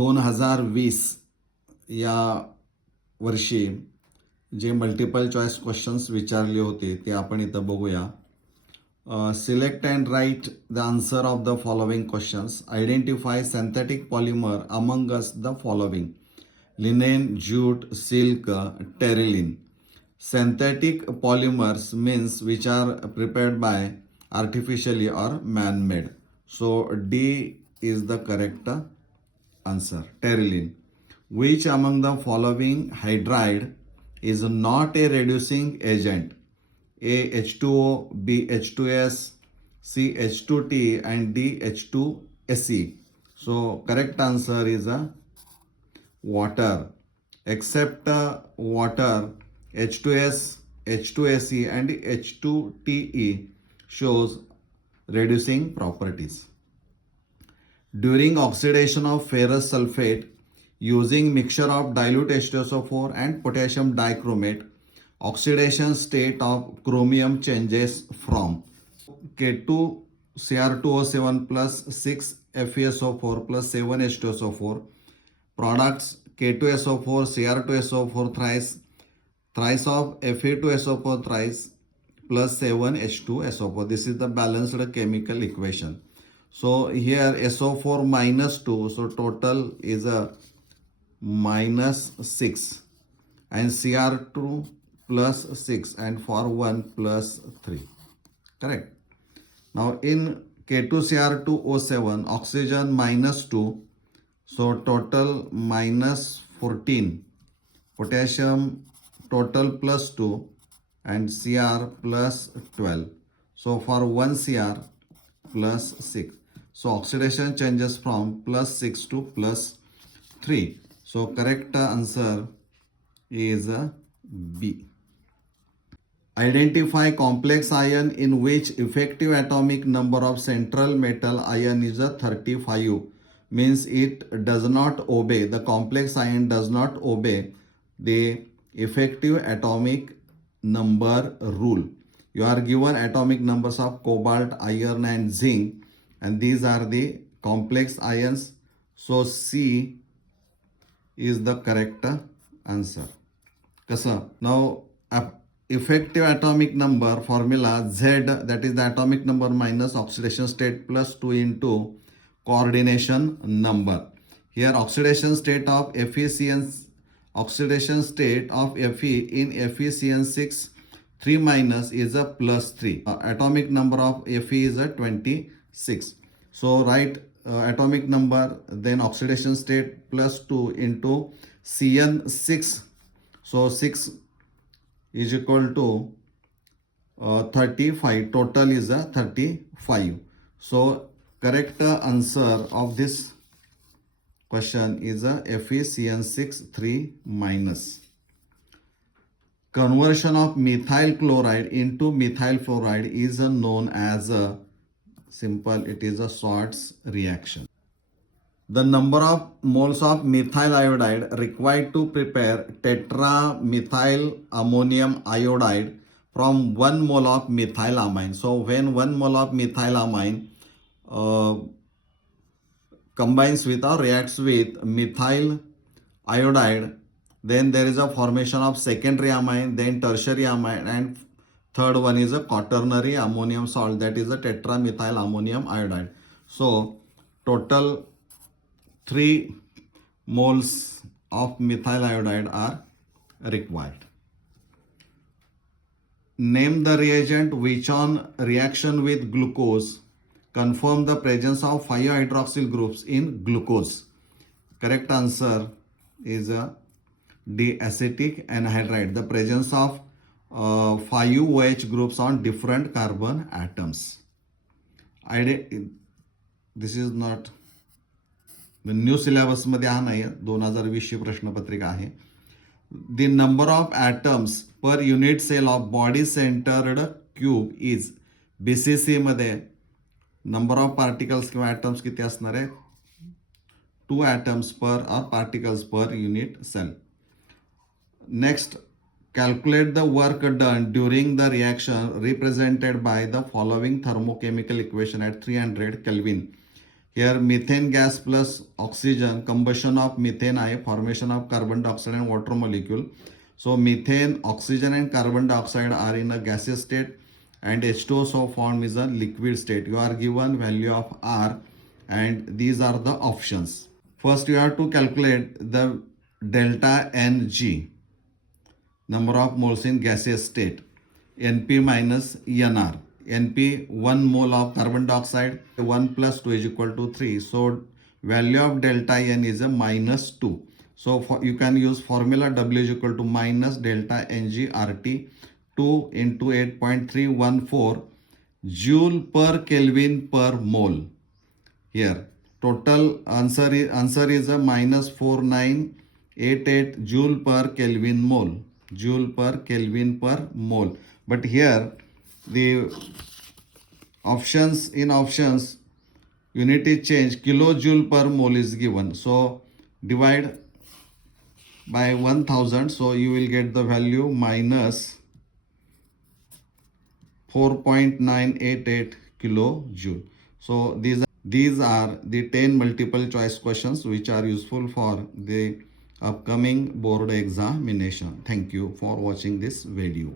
2020 या वर्षी जे multiple choice questions विचारले होते ते आपण इथं बघूया. Select and write the answer of the following questions. Identify synthetic polymer among us the following. Linen, jute, silk, Terylene. Synthetic polymers means which are prepared by artificially or man-made. So D is the correct answer. Teriline. Which among the following hydride is not a reducing agent? A H2O, B H2S, C H2T, and D H2SE. So correct answer is a water. Except water, H2S, H2SE and H2TE shows reducing properties. During oxidation of ferrous sulfate using mixture of dilute H2SO4 and potassium dichromate, oxidation state of chromium changes from K2Cr2O7 plus 6 FeSO4 plus 7 H2SO4 products K2SO4, Cr2SO4 thrice of Fe2SO4 thrice plus 7 H2SO4. This is the balanced chemical equation. So here SO4 minus 2, so total is a minus 6, and Cr2 plus 6, and for 1 plus 3. Correct. Now in K2Cr2O7, oxygen minus 2, so total minus 14, potassium total plus 2, and Cr plus 12. So for 1 Cr plus 6. So oxidation changes from plus 6 to plus 3. So correct answer is B. Identify complex ion in which effective atomic number of central metal ion is 35. Means it does not obey, the complex ion does not obey the effective atomic number rule. You are given atomic numbers of cobalt, iron and zinc, and these are the complex ions. So C is the correct answer. Kasa? Now effective atomic number formula Z, that is the atomic number minus oxidation state plus 2 into coordination number. Here oxidation state of FeCN, oxidation state of Fe in FeCN6 3 minus is a plus 3. Atomic number of Fe is a 26. So write atomic number, then oxidation state plus 2 into Cn6. So 6 is equal to 35. Total is a 35. So correct answer of this question is a FeCN6 3 minus. Conversion of methyl chloride into methyl fluoride is known as a simple, it is a Schwartz reaction. The number of moles of methyl iodide required to prepare tetramethyl ammonium iodide from 1 mole of methylamine. So when 1 mole of methylamine combines with or reacts with methyl iodide, then there is a formation of secondary amine, then tertiary amine, and third one is a quaternary ammonium salt, that is a tetramethyl ammonium iodide. So total 3 moles of methyl iodide are required. Name the reagent which on reaction with glucose confirm the presence of 5 hydroxyl groups in glucose. Correct answer is D, acetic anhydride. The presence of 5 OH groups on different carbon atoms. This is not the new syllabus मध्ये हा नाही, 2020 प्रश्नपत्रिका आहे. The number of atoms per unit cell of body centered cube is BCC मध्ये number of particles किंवा atoms किती असणार आहे? 2 atoms per or particles per unit cell. Next, calculate the work done during the reaction represented by the following thermochemical equation at 300 Kelvin. Here methane gas plus oxygen, combustion of methane आहे, formation of carbon dioxide and water molecule. So methane, oxygen and carbon dioxide are in a gaseous state and H2O form is a liquid state. You are given value of R and these are the options. First you have to calculate the delta Ng, number of moles in gaseous state, Np minus Nr. Np 1 mole of carbon dioxide, 1 plus 2 is equal to 3. So value of delta N is a minus 2. So you can use formula W is equal to minus delta Ng RT 2 into 8.314 joule per Kelvin per mole. Here total answer is a minus 4988 joule per Kelvin mole. Joule per Kelvin per mole. But here the options unit is change, kilojoule per mole is given. So divide by 1000, so you will get the value minus 4.988 kilojoule. So these are the 10 multiple choice questions which are useful for the upcoming board examination. Thank you for watching this video.